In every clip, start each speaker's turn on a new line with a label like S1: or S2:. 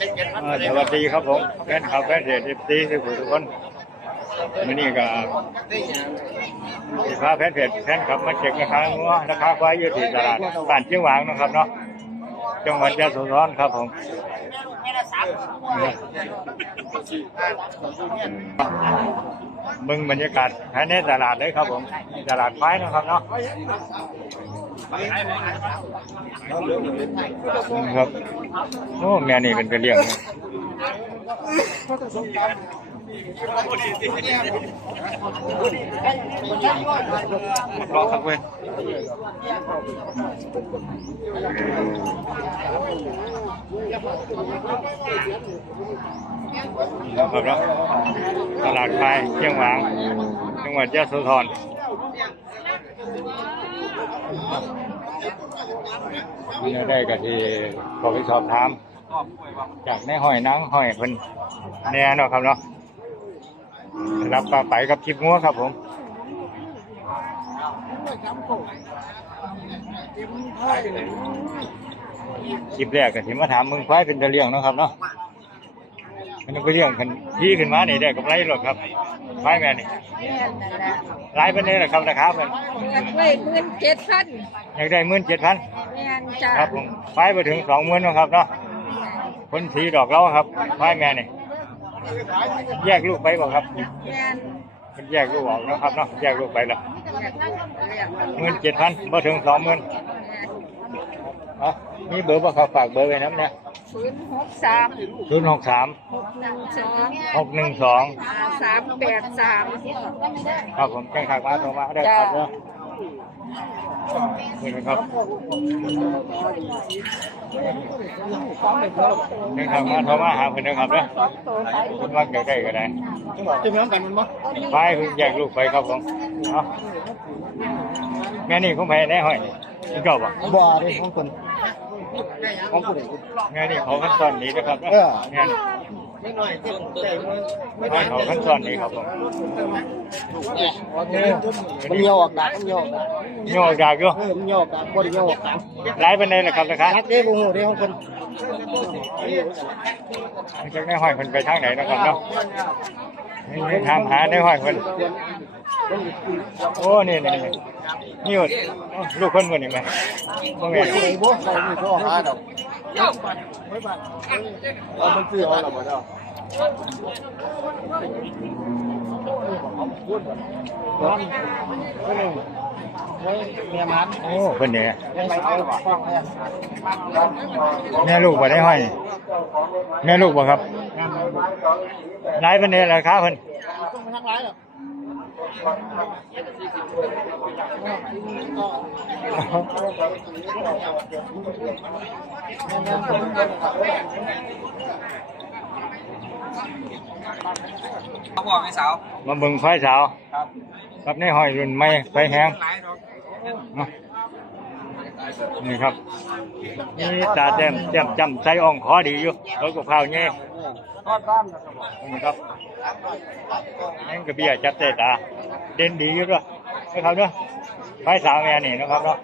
S1: อ่าสวัสดีครับผมแฟนคลับแฟนเพจเอฟซีทุกคนวันนี้ก็สิพาแฟนเพจแฟนคลับมาเช็คราคางัวราคาควายอยู่ที่ตลาดบ้านเชียงหวางนะครับเนาะจังหวัดยะโสธรครับผมมึงบรรยากาศภายในตลาดเลยครับผมตลาดควายนะครับเนาะ ครับ โอ้แม่นี่เป็นกระเลี้ยงนะรอครับเว้ยครับเนาะตลาดไทยเชียงหวางจังหวัดยะโสธร มีอะไรก็ที่ขอไปสอบถาม จากในห้อยนังห้อยเพิ่นแน่เนาะครับเนาะรับปลาไปกับคลิปงัวครับผมคลิปแรกก็สิมาถามมึงควายเป็นตะเลี้ยงเนาะครับเนาะ มันก็เลี้ยงกันยี่ขึ้นมานี่ได้กับไรหรอกครับควายแม่นี่
S2: แม่นนั่นแหละ
S1: รายเป็นนี่แหละครับราคาเพิ่น
S2: เงินไว้หมื่นเจ็ดพัน
S1: อยากได้หมื่นเจ็ดพัน
S2: แม่นจ้า
S1: ครับผมควายไปถึงสองหมื่นนาะครับเนาะคนสีดอกเล้าครับควายแม่นี่แยกลูกไปบ่ครับ
S2: แม่น
S1: มันแยกลูกออกเนาะครับเนาะแยกลูกไปแล้ว
S2: อยากนั่งเรียก
S1: หมื่นเจ็ดพันบ่ถึงสองหมื่นอ๋อมีเบอร์บ่ครับฝากเบอร์ไว้น้ำเนี่ย
S2: ศูนย์หกสาม
S1: ศูนย์หกสาม
S2: หกหนึ่งสอง
S1: หกหนึ่งสอง
S2: ห้าสามแปดสาม
S1: ครับผมแจ้งขากมาโทรมาได้ครับเนาะนี่นะครับแจ้งขากมาโทรมาหาเพื่อนนะครับเนาะคุณว่าเกี่ยวได้ก็ได้
S3: จะมีน้ำกันมันบ่
S1: ไปเพิ่งแยกลูกไปครับผมเนาะแม่นี่คงไปได้ห้อยนี่คุณเจ้าบ่
S3: บ่ได้ของคน ของคน
S1: แม่นี่เขาขั้นตอนนี้นะครับเนาะ
S3: เออ
S1: แม่นี่
S3: น้อยที่ใจมัน
S1: ให้เขาขั้นตอนนี้ครับผม
S3: มันเหี่ยกดากมันเหี่ยกดาก
S1: โยกดากอยู่
S3: เออมันเหี่ยกดากบ่ได้เหี่ยกดาก
S1: หลายเป็นไงล่ะครับนะครับ
S3: รักเด้บ่ฮู้เด้ของคน
S1: จากในห้อยคนไปทางไหนนะครับเนาะนี่ถามหาในห้อยคน โอ้นี่นี่นี่นี่หมดลูกคนคนนี่ไหมพ่อแม่
S3: ผู้ใดบ่ใส่มือหาดอกเอามันซื้อเอาล่ะบ่เจ้าร้อนก็นึงไว้เมียมัน
S1: โอ้คนนี้
S3: ยังไงเอาฟังให้
S1: แม่ลูกบ่ได้ห้อยแม่ลูกบ่ครับหลายเป็นไงราคาเพิ่น
S3: ต้องไปทางร้ายหรอ
S4: เขาบอกไอ้สาว
S1: มาเบิ่งควายสาว
S4: ครับ
S1: กับในห้อยรุ่นใหม่ไฟแห้ง
S4: หลายดอก
S1: เนาะนี่ครับนี่ตาแจ่มแจ่มจำใจอ่องขอดีอยู่แล้วก็ข้าวเงี้ย
S3: ทอดบ้านนะครับ
S1: นี่ครับนี่กระเบียจัดเตตาเด่นดีอยู่ด้วยนะครับเนาะไฟสาวแม่นี่นะครับเนาะ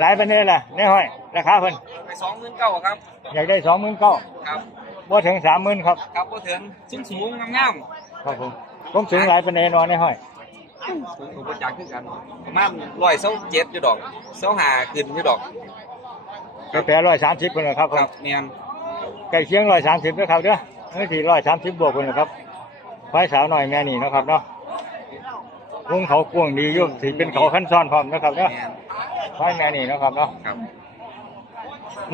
S1: หลายปันนี้แหละในห้อยราคาเพิ่น
S4: ไปสองหมื่นเก้าครับ
S1: อยากได้สองหมื่นเก้า
S4: ครับ
S1: บ่ถึงสามหมื่นครับ
S4: ครับก็ถึงสูงสูงงาม
S1: ครับผมผมถึงหลายปันนี้นอนในห้อย
S4: ๆสูงสูงประจักษ์ขึ้นกันประมาณร้อยเส้าเจ็ดอยู่ดอกเส้าหาขึ้นอยู่ดอก
S1: กาแฟร้อยสามสิบคนนะครับผ
S4: ครั
S1: ม
S4: บเนีย น
S1: ใกล้เคียงร้อยสามสิบนะครับเด้อเมื่อที่ร้อยสามสิบบวกคนนะครับไฟสาวหน่อยแม่นี่นะครับเนาะวงเขากว้างดีอยู่ที่เป็นเขาขั้นซ้อนพร้อมนะครับเนาะ
S4: เนียน
S1: ไฟแม่นี่นะครับเนาะ
S4: ครับ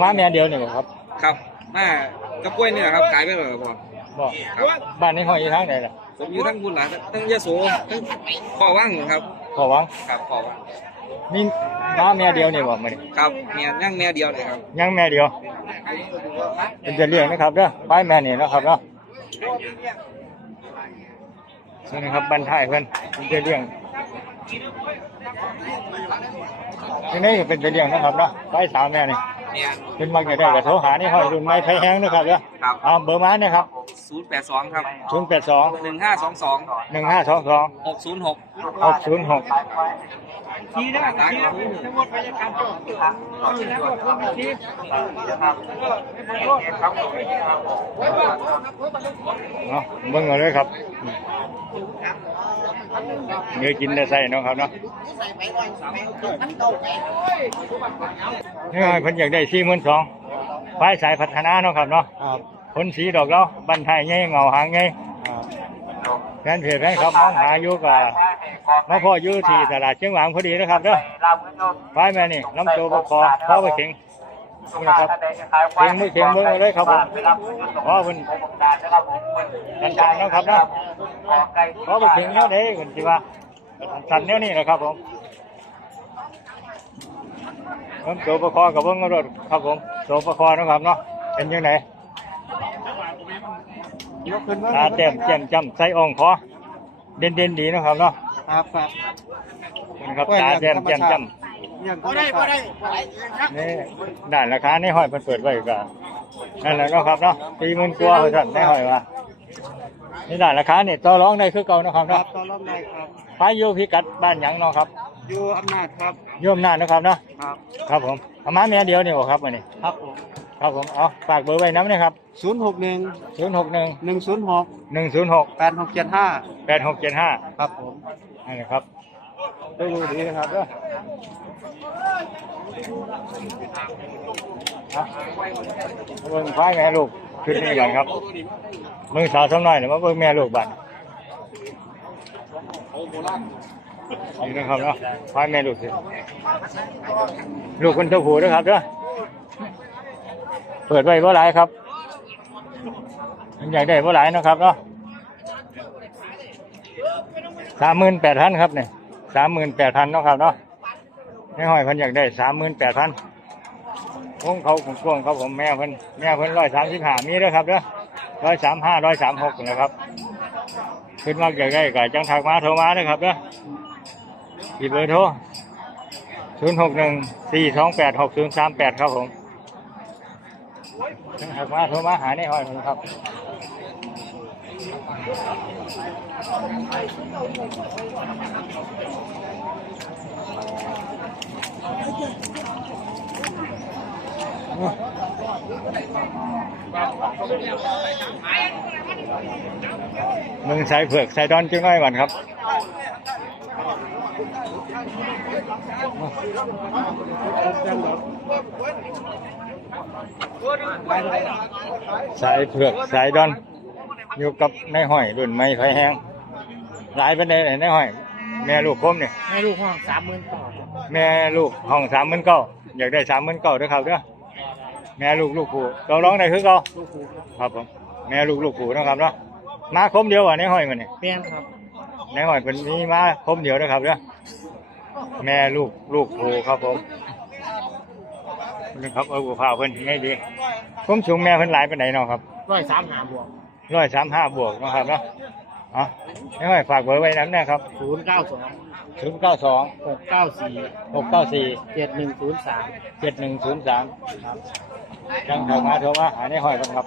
S1: มาแม่เดียวนี่บ่ครับ
S4: ครับมากระกล้วยเนี่ยครับขายไปเลยครับพ่อ
S1: บอก
S4: ครับ
S1: บ้านนี้ห้อยอีทางไหนล่ะ
S4: ผมอยู่ทั้งบุญหลานทั้งยะโสทั้งขอว่างครับ
S1: ขอหวัง
S4: ครับขอว่าง
S1: นี่ น้าแม่เดียวเนี่ยบ่มาดิ
S4: ครับเมียนั่งแม่เดียวเลยครับ
S1: ยังแม่เดียวเป็นจะเลียงนะครับเด้อไปแม่เนี่ยนะครับเนาะสวัสดีครับบ้านทายเพื่อนเป็นจะเลียงที่นี่เป็นจะเลียงนะครับเนาะไปสาวแม่
S4: เนี่ย
S1: เป็นมักจะได้ต่โทรหานี่ห้อยรุ่นไม้ไผ่แห้งนะครับเนาะ
S4: ครับ
S1: เบอร์ม้าเนี่ยครับ
S4: ศูนย์แปดสองครับ
S1: 082
S4: หนึ่งห้าสองสอง
S1: 1522 ห
S4: กศูนย์หก
S1: 606
S3: ชี้ได้ชี้ได้ทั้งหมดพยานรรมจบชี้นะพวกคุณชี้
S1: เนาะเบิ่งเอาเลยครับเนื้อกินได้ใส่น้องครับเนาะนี่ไงคนอยากได้สี่มื่นสองไฟสายพัฒนาเนาะครับเนาะคนสีดอกเราบันไทยไงเงาหางไงแฟนเพจแฟนครับมองหาอยู่กับ มาพ่ออยู่ที่ตลาดเชียงหวางพอดีนะครับเด้อฝ่ายแม่นี่ลำตัวประคอพ่อไปเข็งนี่นะครับเข็งไม่เข็งเบิ่งเอาเลยครับผมพ่อเพิ่นกันทางเนาะครับเนาะเพราะไปถึงเนี้ยเด้คุณสิว่าสันเนี้ยนี่แหละครับผมผมโสประคอกับเบิ้งรถครับผมโสประคอนะครับเนาะเป็นยังไง
S3: ยกขึ้นมา
S1: ตาเต็มแจ่มจำใส่อ่องคอเด่นเด่นๆดีนะครับเนาะ
S3: ครับครับ
S1: นะครับตาเต็มแจ่มจ
S3: ยังก็ได้ก็ได้ำ
S1: นี่ด่านราคาในห้อยมันเปิดไว้ก็นั่นแหละเนาะครับเนาะสี่หมื่นกว่าเท่านั้นในห้อยว่านี่ด่านราคาเนี่ยต่อรองได้คือเก่าเนาะครับ
S3: ครั
S1: เนาะ
S3: บตอนรับได้ครับ
S1: พายุพิกัดบ้านหยังเนาะครับ
S3: อยู่อำนาจครับ
S1: โยมนาจนะครับเนาะ
S3: ครับ
S1: ครับผมเอามาเมียเดียวนี่บ่ครับวันนี้
S3: ครับผม
S1: ครับผมเอาฝากเบอร์ไว้น้ำนะครับ
S3: ศูนย์หกหนึ่ง
S1: ศูนย์หกหนึ่ง
S3: หนึ่งศูนย์หก
S1: หนึ่งศูนย์หก
S3: แปดหกเจ็ดห้า
S1: แปดหกเจ็ดห้า
S3: ครับผม
S1: นั่นแหละครับดูดูดีนะครับเด้อเอาเอาเบิ่งควายแม่ลูกชุดนี้ก่อนครับมึงสาวสมน้อยเนี่ยมาเบิ่งแม่ลูกบัดนี่นะครับเนาะควายแม่ลูกสิลูกคนเจ้าผูนะครับเด้อเปิดไว้บ่หลายครับมันอยากได้บ่หลายเนาะครับเนาะ สามหมื่นแปดพันครับเนี่ยสามหมื่นแปดพันเนาะครับเนาะในห้อยเพันอยากได้สามหมื่นแปดพันวงเขาของกวงครับผมแม่เพิ่นแม่เพิ่นร้อยสามสิบห้ามีแล้วครับเด้อร้อยสามห้าร้อยสามหกนะครับขึ้นมากอยากได้ก็จังถักมาโทรมาเลยครับเด้อที่เบอร์โทรศูนย์หกหนึ่งสี่สองแปดหกศูนย์สามแปดครับผมจังถักมาโทรมาหาในหอยผมครับ มึงใส่เผือกใส่ดอนจังน้อยก่อนครับสายเผือกสายดอน อยู่กับในห้อยรุ่นไม้ไฟแห้งหลายเป็นในห้อย แม่ลูกคมเนี่ย
S3: ให้ลูกห้องสามหมื่นต่อ
S1: แม่ลูกห้องสามหมื่นเก้าอยากได้สามหมื่นเก้าด้วยครับเด้อแม่ลูกลูกผู้เราร้องได้คือเก่า
S3: ลูกครู
S1: ครับผมแม่ลูกลูกผู้นะครับเนาะมาคมเดียวอะในห้อยมันนี่
S3: เปี้ยนครับ
S1: ในห้อยเป็นมีมาคมเดียวนะครับเด้อแม่ลูกลูกผู้ครับผมนี่ครับเออผู้พาเพิ่นไงดีผมสูงแม่เพิ่นหลายปานไหนเนาะครับ
S3: ร้อยสามหาบวก
S1: ร้อยสามห้าบวกเนาะครับเนาะเอ๋อในห้อยฝากเบอร์ไว้น้ำนะครับ
S3: ศูนย์เก้าสอง
S1: ศูนย์เก้าสอง
S3: หกเก้าสี่
S1: หกเก้าสี่
S3: เจ็ดหนึ่งศูนย์สาม
S1: เจ็ดหนึ่งศูนย์สามจังเข้ามาโทรมาหาในห้อยครับครับ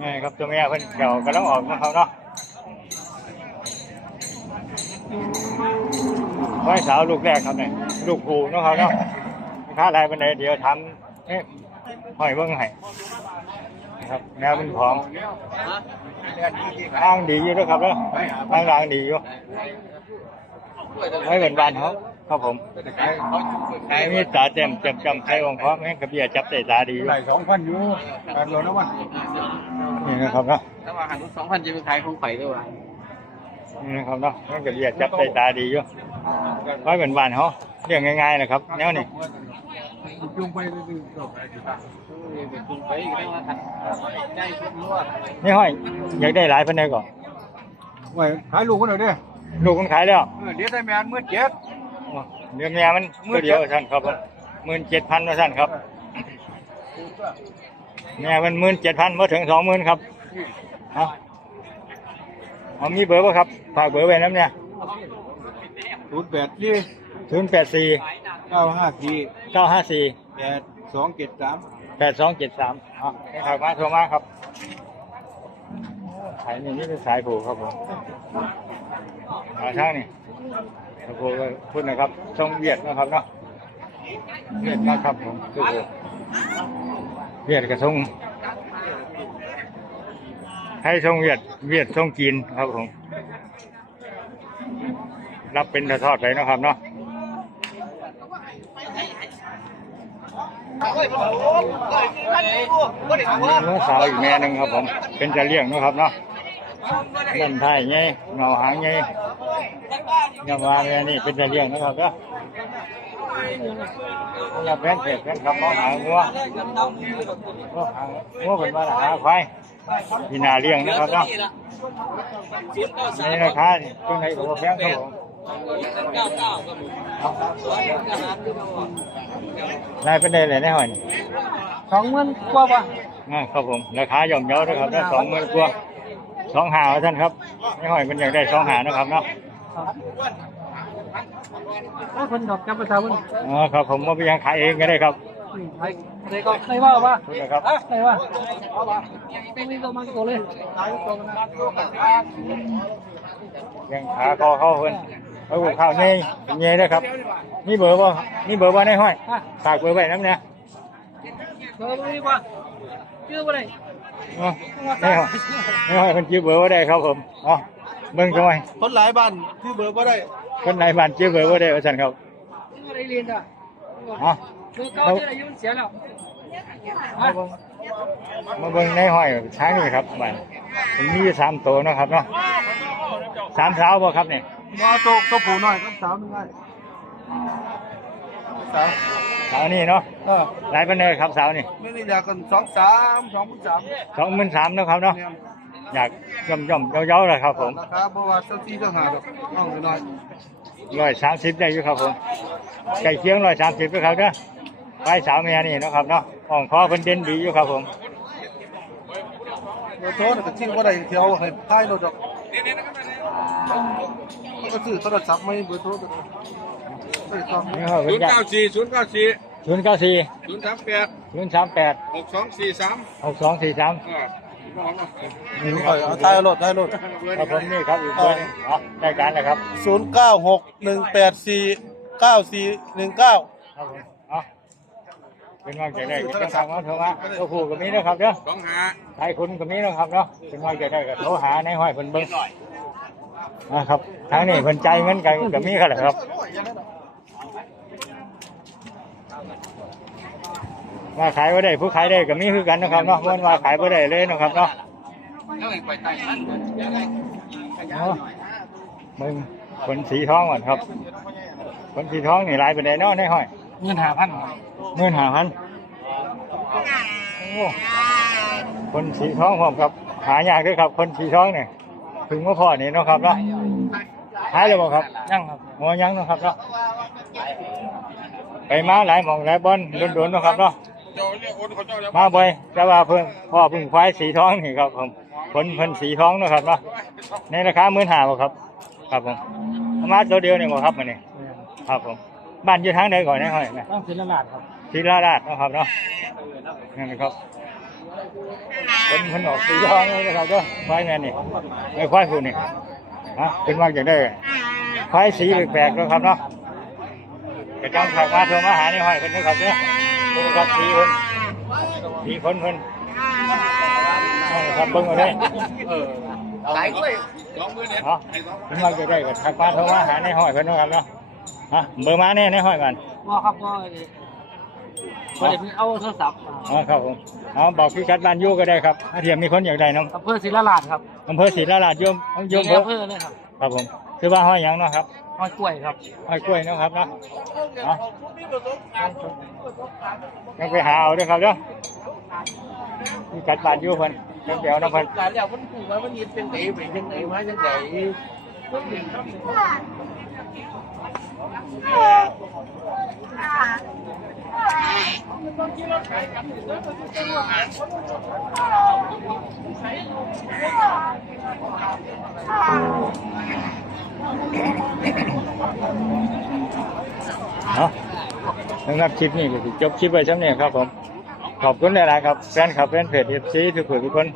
S1: นี่ครับตัวแม่เพิ่นเดี๋ยวกำลังออกนะครับเนาะควายสาวลูกแรกครับเนี่ยลูกผูเนาะครับเนาะค่าอะไรเป็นไดเดี๋ยวทำนี่ห้อยเบิ่งให้ครับแม่เป็นผอมอ้างดีอยู่นะครับเนาะอ้างอ้างดีอยู่ไม่เป็นบ้านเขาครับผมมีตาเต็มเต็มจำใช้องค์พระแม่งกระเบียจับใส่ตาดีอยู่
S3: ไหลสองพันอยู่แปดโลนะวัน
S1: นี่นะครับเนาะ
S3: ถ้าว่าหันสองพันจะไปขายของไข่ด้วยวะ
S1: นี่นะครับเนาะแม่งกระเบียจับใส่ตาดีอยู่ไม่เป็นบ้านเขาเรื่องง่ายๆนะครับแนวนี้
S3: จุงไปเลยดูจบจุงไปอีกแล้วครับใจสุดรั่ว
S1: นี่ห้อยอยากได้หลายพันใดก่อน
S3: ไว้ขายลูกคนหน่อยดิ
S1: ลูกมันขายแล้ว
S3: เดี๋ยวได้แมนมืดเจ็ด
S1: เดือนเมียมันตัวเดียวท่านครับหมื่นเจ็ดพันท่านครับ เมียมันหมื่นเจ็ดพันมาถึงสองหมื่นครับเอาเอามีเบอร์ป่ะครับฝากเบอร์ไว้น้ำเนี่ย
S3: ศูนย์แปดสี่
S1: ศูนย์แปดสี่
S3: เก้าห้าสี่
S1: เก้าห้าสี่
S3: แปดสองเจ็ดสาม
S1: แปดสองเจ็ดสามอะให้ถากมาโทรมาครับสายนี้นี่เป็นสายผูกครับผมอาช่างนี่สายผูกก็พูดนะครับทรงเวียดนะครับเนาะเวียดนะครับผมคือผูก เวียดกับทรงไทยทรงเวียดเวียดทรงจีนครับผมรับเป็นทอดไปนะครับเนาะเนื้อสาวอีกแม่หนึ่งครับผม เป็นจะเลี้ยงนะครับเนาะเล่นไทยไงเงาหางไงยามาแม่นี่เป็นจะเลี้ยงนะครับเนาะ อยากแพนเผ็ดแพนครับมองหางัวงัวหางัวเป็นว่าหาควายที่นาเลี้ยงนะครับเนาะนี่ราคานี่ตรงไหนก็บ่แพงครับผมนายเป็นไดเลยแน่หอย
S3: สองหมื่นกว่าป่ะ
S1: ครับผมราคาย่อมเยาว์นะครับได้สองหมื่นกว่าสองหาท่านครับไม่หอยมันอยากได้สองหานะครับเนาะ
S3: ถ้าคนดอกจำประชาชน
S1: อ๋อครับผมว่าไปยังขายเองก็ได้ครับ
S3: ใครใครก็ใครว่าป่ะ
S1: นี่นะครับ
S3: ใครว่าไม่มีตัวมันตัวเลย
S1: ยังขาคอเข้าเพิ่นเอาหัวข้าวนี่เงี้ยนะครับ นี่เบอร์ว่านี่เบอร์ว่าในห้อยฝากเบอร์ไว้น้ำเนี่ย
S3: เบอร์ไม่ว่าชื่ออะไร
S1: อ๋อในห้อยในห้อยคนชื่อเบอร์ว่าได้ครับผมอ๋อเบิ่งจังไว้
S3: คนหลายบ้านชื่อเบอร์ก็ได้
S1: คนไหนบ้านชื่อเบอร์ว่าได้ว่าท่านครับ
S3: อะไรเรียนอะ
S1: อ๋อ
S3: เบอร์เก้าที่อายุเสียแล้ว
S1: มาเบิ่งมาเบิ่งในห้อยช้างนี่ครับบ้านมันมีอยู่สามตัวเนาะครับเนาะสามสาวบ่ครับเนี่ย
S3: มาตัวตัวผูหน่อยครับสาวนึงไงสาว
S1: สาวนี่เนาะ
S3: เออ
S1: หลายปันเลยครับสาวนี่
S3: ไม่ได้อยากกันสองสามสองสาม
S1: สองหมื่นสามนะครับเนาะ
S3: เนี่ย
S1: อยากย่อมย่อมๆเย้าๆเลยครับผม
S3: ราคาเพราะว่าสักที่ต้องหาดอกต้องหน่อย
S1: ร้อยสามสิบได้อยู่ครับผมไก่เคียงร้อยสามสิบด้วยครับเนาะไปสาวเมียนี่เนาะครับเนาะอ่องคอเพิ่นเด่นดีอยู่ครับผม
S3: เบอร์โทรก็ชื่อว่าอะไรเที่ยวให้ท้ายรถดอกก็ซื้อโทรศัพท์ไม่เบอร์โทรก็ได้ใส่ซอง
S1: นี่ครับ
S5: ศู
S1: เพิ่น
S5: นย์
S1: จะ
S5: เก้าสี่ศูนย์เก้าสี่
S1: ศูนย์เก้าสี่
S5: ศูนย์สามแปด
S1: ศูนย์สามแปด
S5: หกสองสี่สาม
S1: หกสองสี่สาม
S5: เอา
S3: ท้ายรถท้ายรถ
S1: ครับผมนี่ครับอีกตัวหนึงอ๋อได้การแล้วครับ
S3: ศูนย์เก้าหกหนึ่งแปดสี่เก้าสี่หนึ่งเก้า
S1: ครับผมอ๋อเป็นว่าจได้ก็จะทำมาเถอะมาตัวผู้ก็มีนะครับเนาะ
S5: สองหา
S1: ใครคุณก็มีนะครับเนาะเป็นว่าจได้ก็โทรหาในห้อยเพิ่นเบิ่งนะครับทางนี้เพิ่นใจายเงินกันก็มีครับแหละครับ ว่าขายบ่ได้ผู้ขายได้ก็มีคือกันนะครับเนาะมันว่าขายบ่ได้เลยนะครับเนาะเนาะมึงคนสีทองก่อนครับคนสีทองนี่หลายปานใดเนาะในห้อย
S3: เงินหาพัน
S1: เงินหาพันโอ้คนสีทองผมครับ หายากด้วยครับ คนสีทองเนี่ยถึงว่าพ่อนี่เนาะครับเนาะหายแล้วบ่ครับ
S3: ยังครับ
S1: หัวยังเนาะครับเนาะไปมาหลายหมองหลายบอนโดนๆเนาะครับเนาะ
S5: เจ้าเรียกโอนเขาเจ้าแล้ว
S1: มาบ่อยแต่ว่าเพิ่งพ่อเพิ่งควายสีทองนี่ครับผมคนเพิ่นสีทองเนาะครับเนาะในราคาหมื่นห้าบ่ครับ ครับผมเอามาตัวเดียวนี่บ่ครับมันนี่ครับผมบ้านอยู่ทางใดก่อนนะห้อยนะ
S3: ต้องศิลลาดครับ
S1: ทีละราดเนาะครับเนาะนั่นนะครับคนคนออกสีทองเลยนะครับเด้อควายแม่นี่ไม่ควายผู้นี่ฮะเป็นว่าอย่างได้ควายสีแปลกๆเนาะครับเนาะกระจังผักมาโทรมาหาในห้อยเพิ่นนะครับเด้อดู ครับสีเพิ่นสีคนเพิ่นนั่นนะครับเบิ่งเอาเลย
S5: ขายด้วยสองหมื่นเอ็ด
S1: เนาะเป็นว่าจะได้ก็ทักมาโทรมาหาในห้อยเพิ่นเนาะครับเนาะฮะเบอร์มาแน่ในห้อยก่อน
S3: ว่าครับว่าก็เดี๋ยวเอาโทรศัพท์
S1: อ๋อครับผมอ๋อบอกพี่กัดบ้านอยู่ก็ได้ครับถ้าเทียมมีคนอยากได้เน้อง
S3: อำเภอศิลลาดครับ
S1: อำเภอศรีราชาชยมยม
S3: อำ
S1: เภอ
S3: เภอเลยครับ
S1: ครับผมคือว่าห้อยหยังเนาะครับ
S3: อ้อยกล้วยครับ
S1: ไอ้กล้วยนะครับเนาะเอายังไปหาเอาด้วยครับเด้อมีกัดบาดอยู่เพิ่นยังไปเอาน้ำเพิ่น
S3: การแล้วมันถูกว่ามันยินเป็นไหนเป็นยังไงมาจังไง
S1: เนาะสำหรับคลิปนี้ก็สิจบคลิปไว้ช่ำนี้ครับผม ขอบคุณหลายๆครับแฟนคลับแฟนเพจเอฟซีทุกคนทุกคน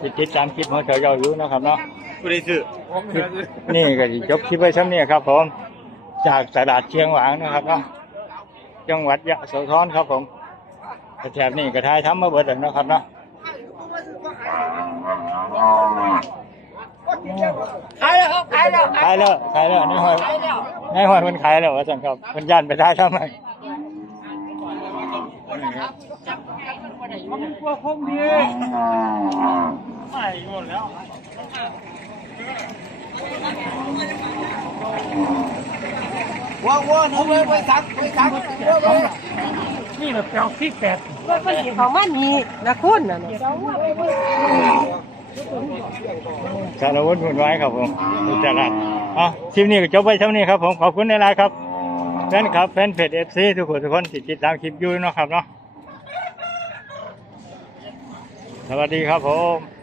S1: ที่ติดตามคลิปของเจ้าเยาอยู่นะครับเนาะ
S5: ผู้ใดซื้อ
S1: นี่ก็สิจบคลิปไว้ช่ำนี้ครับผม จากตลาดเชียงหวางนะครับเนาะจังหวัดยะโสธรครับผมแถบนี้ก็ทายทำมาเบิดแล้วนะครับเนาะ
S2: ขายแล้วครับขายแล้ว
S1: ขายแล้วขายแล้วนี่หอยนี่หอยมันขายแล้วว่าจังครับมันย่านไปได้ทำไม
S3: ว้าวว้าวน้องเลยไปสักไปสัก
S1: นี่แบบเอาที่แปด
S2: มันสิเขามันมีนะคุณน่ะ
S1: สารวุฒิหุ่นไว้ครับผมดูตลาดอ๋อคลิปนี้ก็จบไปเท่านี้ครับผมขอบคุณในไลน์ครับแฟนครับแฟนเพจเอฟซีทุกคนทุกคนติดตามคลิปอยู่เนาะครับเนาะสวัสดีครับผม